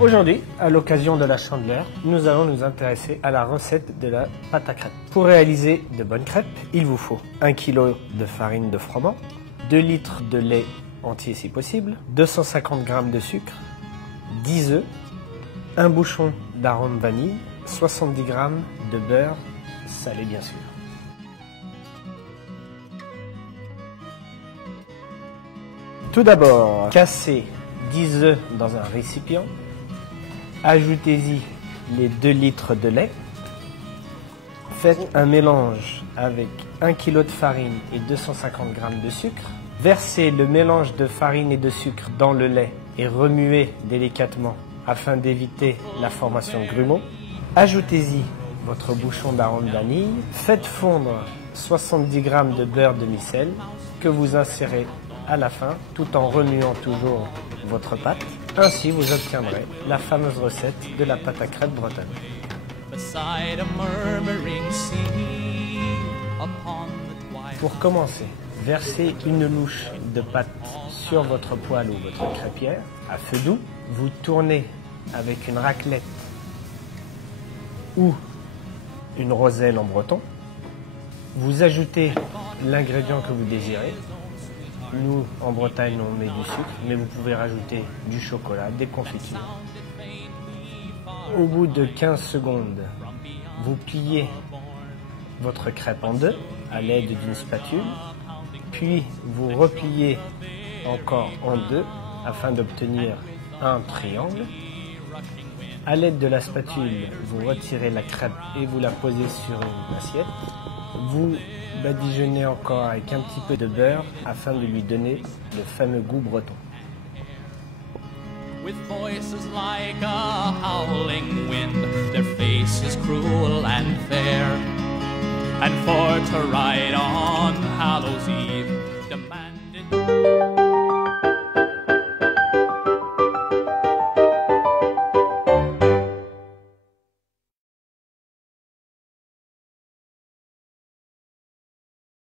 Aujourd'hui, à l'occasion de la Chandeleur, nous allons nous intéresser à la recette de la pâte à crêpes. Pour réaliser de bonnes crêpes, il vous faut 1 kg de farine de froment, 2 litres de lait entier si possible, 250 g de sucre, 10 œufs, un bouchon d'arôme vanille, 70 g de beurre salé bien sûr. Tout d'abord, cassez 10 œufs dans un récipient. Ajoutez-y les 2 litres de lait. Faites un mélange avec 1 kg de farine et 250 g de sucre. Versez le mélange de farine et de sucre dans le lait et remuez délicatement afin d'éviter la formation de grumeaux. Ajoutez-y votre bouchon d'arôme vanille. Faites fondre 70 g de beurre demi-sel que vous insérez à la fin tout en remuant toujours votre pâte. Ainsi, vous obtiendrez la fameuse recette de la pâte à crêpes bretonne. Pour commencer, versez une louche de pâte sur votre poêle ou votre crêpière à feu doux. Vous tournez avec une raclette ou une roselle en breton. Vous ajoutez l'ingrédient que vous désirez. Nous, en Bretagne, on met du sucre, mais vous pouvez rajouter du chocolat, des confitures. Au bout de 15 secondes, vous pliez votre crêpe en deux à l'aide d'une spatule, puis vous repliez encore en deux afin d'obtenir un triangle. À l'aide de la spatule, vous retirez la crêpe et vous la posez sur une assiette. Vous badigeonnez encore avec un petit peu de beurre afin de lui donner le fameux goût breton. With voices like a howling wind, their faces cruel and fair, and for to ride on Hallows Eve.